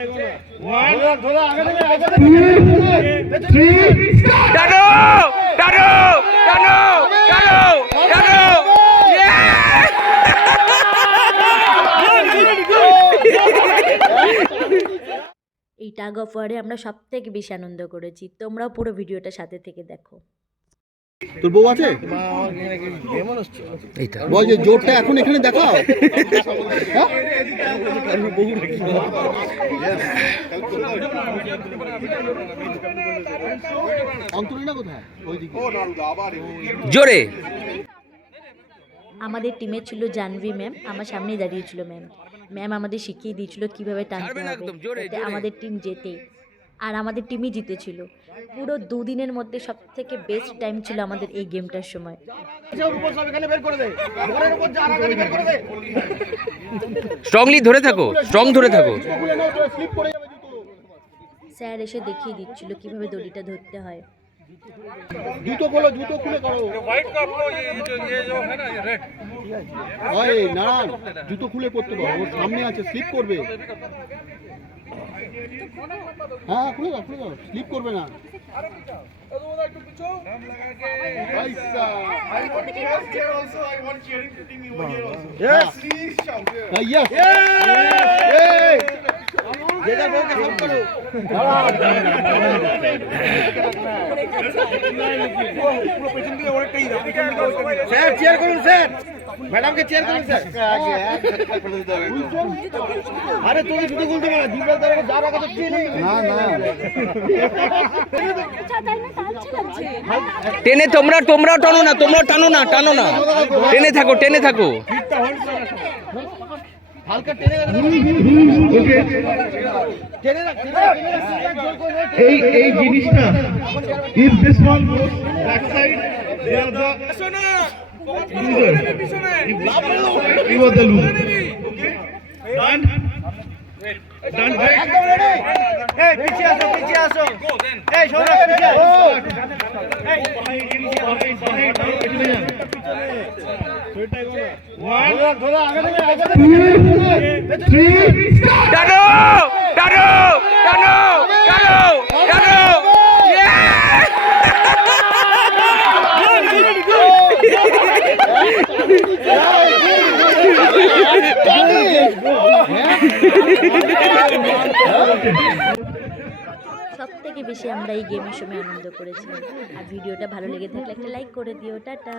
এই tug of ওয়ারে আমরা সব থেকে বেশি আনন্দ করেছি। তোমরাও পুরো ভিডিওটা সাথে থেকে দেখো। তোর বউ আছে? বল যে জোরটা এখন এখানে দেখাও। অন্তরীণা কোথায়? জোরে। আমাদের টিমে ছিল জাহ্নবী ম্যাম, আমার সামনেই দাঁড়িয়েছিল ম্যাম আমাদের শিখিয়ে দিয়েছিল কিভাবে টানতে হবে যাতে আমাদের টিম জেতে, আর আমাদের টিমই জিতেছিল। পুরো দুদিনের মধ্যে সব থেকে বেস্ট টাইম ছিল আমাদের এই গেমটার সময়। স্ট্রংলি ধরে থাকো, স্ট্রং ধরে থাকো। স্যার এসে দেখিয়ে দিচ্ছিল কিভাবে দড়িটা ধরতে হয়। জুতো খোলো, জুতো খুলে করো। হোয়াইট কাপ ये जो है ना ये रेड। ওই নারায়ণ জুতো খুলে পড়তে পারো, ওর সামনে আছে, স্লিপ করবে। হ্যাঁ খুলে দাও, খুলে দাও, স্লিপ করবে না। স্যার চেয়ার করুন, স্যার ম্যাডামকে চেয়ার করুন স্যার। আরে তুমি জুতো খুলতে পারো, জিব্বা ধরে যার আগে তো ট্রেনিং। না না টেনে তোমরাও টানো না, তোমরাও টানো না, টানো না, টেনে থাকো, টেনে থাকো। হালকা টেনে এই জিনিসটা if this one goes back side they are the loser, you are the loser. Done, done, একদম রেডি। এই পিছে আসো, পিছে আসো, এই সোনা পিছে আসো, এই ধরো আগে থেকে, আগে থেকে। টানো টানো টানো টানো টানো। সব থেকে বেশি আমরা এই গেমের সময় আনন্দ করেছিলাম। আর ভিডিওটা ভালো লেগে থাকলে একটা লাইক করে দিও। টাটা।